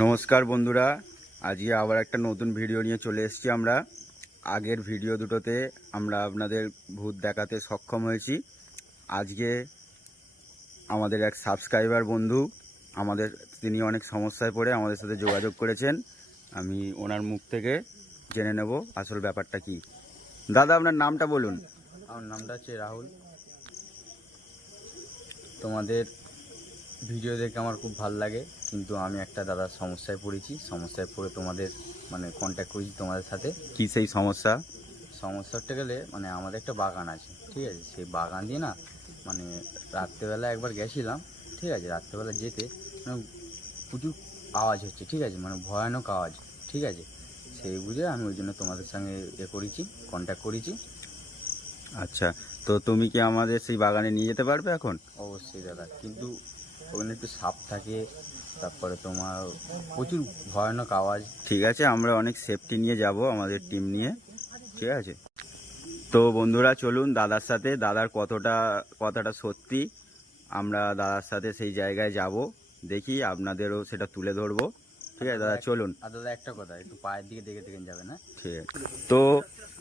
নমস্কার বন্ধুরা, আজকে আবার একটা নতুন ভিডিও নিয়ে চলে এসেছি। আমরা আগের ভিডিও দুটোতে আমরা আপনাদের ভূত দেখাতে সক্ষম হয়েছি। আজকে আমাদের এক সাবস্ক্রাইবার বন্ধু তিনি অনেক সমস্যায় পড়ে আমাদের সাথে যোগাযোগ করেছেন। আমি ওনার মুখ থেকে জেনে নেব আসল ব্যাপারটা কি। দাদা, আপনার নামটা বলুন। আমার নামটা হচ্ছে রাহুল। তোমাদের ভিডিও দেখে আমার খুব ভালো লাগে, কিন্তু আমি একটা দাদার সমস্যায় পড়ে তোমাদের কন্ট্যাক্ট করেছি তোমাদের সাথে। কি সেই সমস্যা? সমস্যাটা গেলে আমাদের একটা বাগান আছে, ঠিক আছে? সেই বাগান দিয়ে না রাত্রেবেলা একবার গেছিলাম, ঠিক আছে? রাত্রেবেলা যেতে প্রচুর আওয়াজ হচ্ছে, ঠিক আছে? ভয়ানক আওয়াজ, ঠিক আছে? সেই বুঝে আমি ওই জন্য তোমাদের সঙ্গে কন্ট্যাক্ট করেছি। আচ্ছা, তো তুমি কি আমাদের সেই বাগানে নিয়ে যেতে পারবে এখন? অবশ্যই দাদা, কিন্তু ওখানে একটু সাপ থাকে, তারপরে তোমার প্রচুর ভয়ানক আওয়াজ। ঠিক আছে, আমরা অনেক সেফটি নিয়ে যাব আমাদের টিম নিয়ে, ঠিক আছে? তো বন্ধুরা, চলুন দাদার সাথে, দাদার কথাটা সত্যি, আমরা দাদার সাথে সেই জায়গায় যাব, দেখি আপনাদেরও সেটা তুলে ধরবো। ঠিক আছে দাদা, চলুন। আর দাদা একটা কথা, একটু পায়ের দিকে দেখে দেখে যাবে না? ঠিক আছে, তো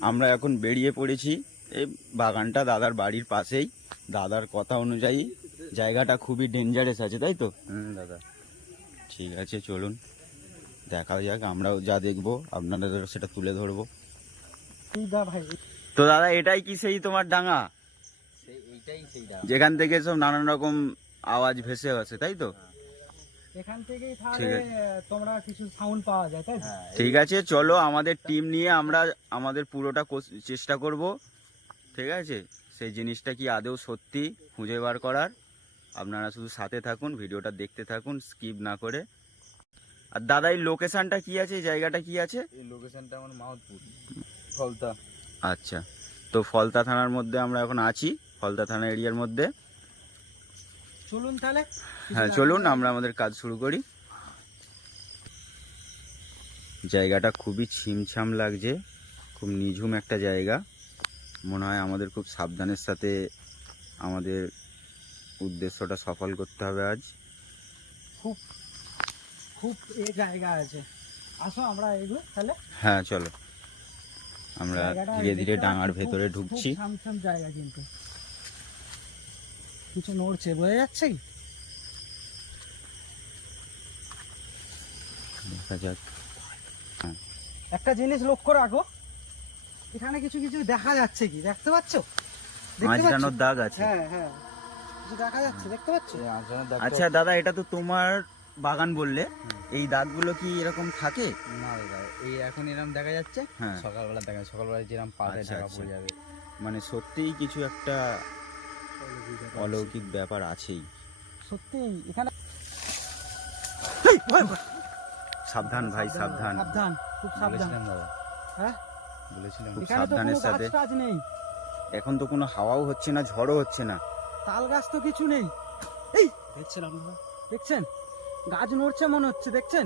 আমরা এখন বেরিয়ে পড়েছি। এই বাগানটা দাদার বাড়ির পাশেই। দাদার কথা অনুযায়ী জায়গাটা খুবই ডেঞ্জারাস আছে, তাই তো? দাদা ঠিক আছে, চলুন দেখা যাক, আমরাও যা দেখবো আপনাদেরও সেটা তুলে ধরবো। তো দাদা, এটাই কি সেই তোমার ডাঙা, যেখান থেকে সব নানান রকম আওয়াজ ভেসে আসে, তাই তো? এখান থেকেই তাহলে তোমরা কিছু সাউন্ড পাওয়া যায়, তাই? ঠিক আছে, চলো আমাদের টিম নিয়ে আমরা আমাদের পুরোটা চেষ্টা করব, ঠিক আছে? সেই জিনিসটা কি আদৌ সত্যি খুঁজে বার করার। আপনারা শুধু সাথে থাকুন, ভিডিওটা দেখতে থাকুন স্কিপ না করে। আর দাদা, এই লোকেশনটা কি আছে, এই জায়গাটা কি আছে? এই লোকেশনটা আমার মাহতপুর, ফলতা। আচ্ছা, তো ফলতা থানার মধ্যে আমরা এখন আছি, ফলতা থানা এরিয়ার মধ্যে। চলুন তাহলে। হ্যাঁ চলুন, আমরা আমাদের কাজ শুরু করি। জায়গাটা খুবই ছিমছাম লাগছে, খুব নিঝুম একটা জায়গা। মনে হয় আমাদের খুব সাবধানের সাথে আমাদের উদ্দেশ্যটা সফল করতে হবে আজ। খুব খুব এই জায়গা আছে, আসো আমরা এগুলো তাহলে। হ্যাঁ চলো, আমরা ধীরে ধীরে ডাঙার ভেতরে ঢুকছি। ছামছাম জায়গা, কিন্তু কিছু নড়ছে, বোঝা যাচ্ছে কি? দেখা যাক। একটা জিনিস লক্ষ্য রাখো, এখানে কিছু কিছু দেখা যাচ্ছে, কি দেখতে পাচ্ছ? মাঝরানোর দাগ আছে। হ্যাঁ হ্যাঁ, কিছু দেখা যাচ্ছে, দেখতে পাচ্ছ? আচ্ছা দাদা, এটা তো তোমার বাগান বললে, এই দাগগুলো কি এরকম থাকে? না দাদা, এই এখন এরকম দেখা যাচ্ছে, হ্যাঁ সকালবেলা যেরকম পাতায় ঢাকা পড়ে যাবে। মানে সত্যিই কিছু একটা অলৌকিক ব্যাপার আছেই। সত্যি এখানে। সাবধান ভাই, সাবধান। সাবধান, খুব সাবধান। বলেছিলাম দাদা, হ্যাঁ, বলেছিলাম। খুব এখানে তো সাবধানের কোনো সাথে। গাছ নেই, এখন তো কোনো হাওয়াও হচ্ছে না, ঝড়ও হচ্ছে না। তাল গাছ তো কিছু নেই। এই দেখছেন আপনারা, দেখছেন গাছ নড়ছে মনে হচ্ছে, দেখছেন?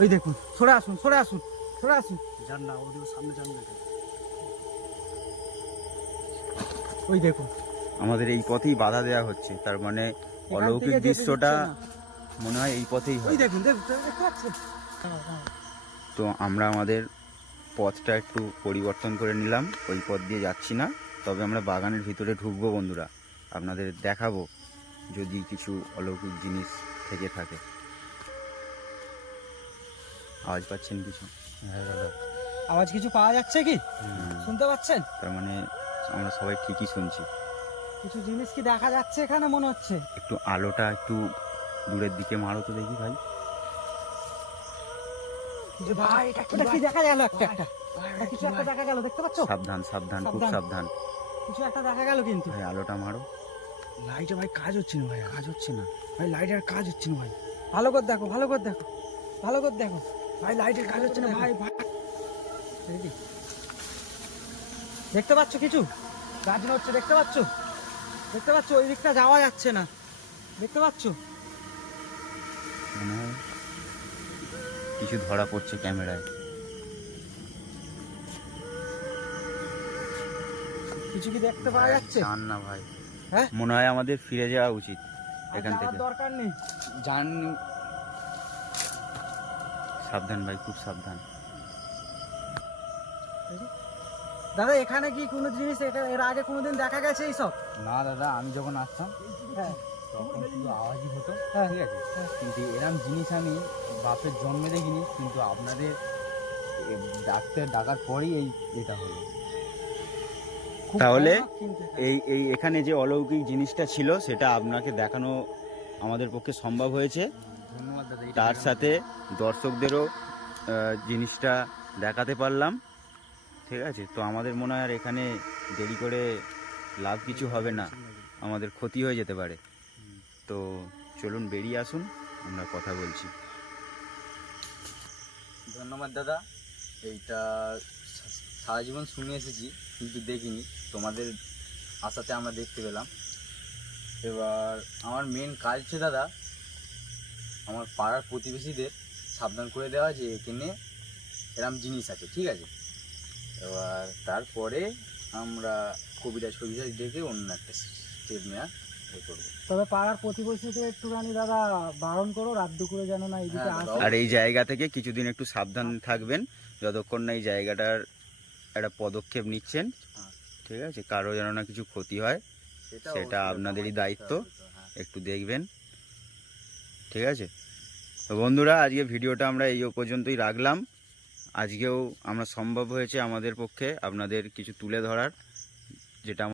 ওই দেখুন, সরে আসুন, সরে আসুন, সরে আসুন। যান না, ওদিকে সামনে যান না। ওই দেখুন, আমাদের এই পথেই বাধা দেওয়া হচ্ছে, তার মানে অলৌকিক দৃশ্যটা মনে হয় এই পথেই হয়। ওই দেখুন, দেখতে পাচ্ছেন? তো আমরা আমাদের পথটা একটু পরিবর্তন করে নিলাম, ওই পথ দিয়ে যাচ্ছি না, তবে আমরা বাগানের ভিতরে ঢুকবো বন্ধুরা, আপনাদের দেখাবো যদি কিছু অলৌকিক জিনিস থেকে থাকে। আওয়াজ পাচ্ছেন কিছু? হ্যাঁ দাদা, আওয়াজ কিছু পাওয়া যাচ্ছে কি? শুনতে পাচ্ছেন? তার মানে আমরা সবাই ঠিকই শুনছি। কিছু জিনিস কি দেখা যাচ্ছে এখানে মনে হচ্ছে? একটু আলোটা একটু দূরের দিকে মারো তো দেখি ভাই। ভাই, এটা কি দেখা গেল? একটা কিছু একটা দেখা গেল, দেখতে পাচ্ছ? সাবধান সাবধান, খুব সাবধান। কিছু একটা দেখা গেল কিন্তু। ভাই আলোটা মারো। লাইটে ভাই কাজ হচ্ছে না, ভাই কাজ হচ্ছে না ভাই, লাইটের কাজ হচ্ছে না ভাই। ভালো করে দেখো, ভালো করে দেখো, ভালো করে দেখো ভাই, লাইটের কাজ হচ্ছে না ভাই। ভাই দেখতে পাচ্ছ কিছু? গাছ নড়ছে, দেখতে পাচ্ছ? দেখতে পাচ্ছ? ওই দিকটা যাওয়া যাচ্ছে না, দেখতে পাচ্ছ? মনে হয় কিছু ধরা পড়ছে ক্যামেরায়। কিছু কি দেখতে পাওয়া যাচ্ছে? জান না ভাই, হ্যাঁ, মনে হয় আমাদের ফিরে যাওয়া উচিত। এখান যাওয়ার থেকে দরকার নেই। জান সাবধান ভাই, খুব সাবধান। দাদা এখানে কি কোনো জিনিস এর আগে কোনোদিন দেখা গেছে এইসব? না দাদা, আমি যখন আসতাম হ্যাঁ তখন শুধু আওয়াজই হতো, হ্যাঁ। ঠিক আছে, হ্যাঁ। কিন্তু এরকম জিনিস আমি বাপের জন্মে দেখিনি, কিন্তু আপনাদের ডাকার পরেই এটা হলো। খুব তাহলে ভয়ানক কিন্তু এটা। এই এখানে যে অলৌকিক জিনিসটা ছিল সেটা আপনাকে দেখানো আমাদের পক্ষে সম্ভব হয়েছে। ধন্যবাদ দাদা। এটা তার দেখানোর সাথে দর্শকদেরও জিনিসটা দেখাতে পারলাম। ঠিক আছে, তো আমাদের মনে হয় আর এখানে দেরি করে লাভ কিছু হবে না, আমাদের ক্ষতি হয়ে যেতে পারে। তো চলুন বেরিয়ে আসুন, আমরা কথা বলছি। ধন্যবাদ দাদা। এইটা সারা জীবন শুনে এসেছি কিন্তু দেখিনি, তোমাদের আশাতে আমরা দেখতে পেলাম। এবার আমার মেন কাজ হচ্ছে দাদা, আমার পাড়ার প্রতিবেশীদের সাবধান করে দেওয়া যে এখানে এরম জিনিস আছে, ঠিক আছে। এবার তারপরে আমরা কবিরাজ ফবিরাজ ডেকে অন্য একটা স্টেপ নেওয়া করবো। তবে পাড়ার প্রতিবেশীদের একটুখানি দাদা বারণ করো, রাত দুপুরে যেন না এদিকে হ্যাঁ, আসে। আর এই জায়গা থেকে কিছুদিন একটু সাবধান থাকবেন, যতক্ষণ না এই জায়গাটার একটা পদক্ষেপ নিচ্ছেন। হ্যাঁ। ঠিক আছে, কারো যেন না কিছু ক্ষতি হয়, সেটা অবশ্যই আপনাদেরই আমার দায়িত্ব। চেষ্টা হবে তো, হ্যাঁ। একটু দেখবেন। ঠিক আছে, তো বন্ধুরা আজকে ভিডিওটা আমরা এই পর্যন্তই রাখলাম। আজকেও আমরা সম্ভব হয়েছে আমাদের পক্ষে আপনাদের কিছু তুলে ধরার, যেটা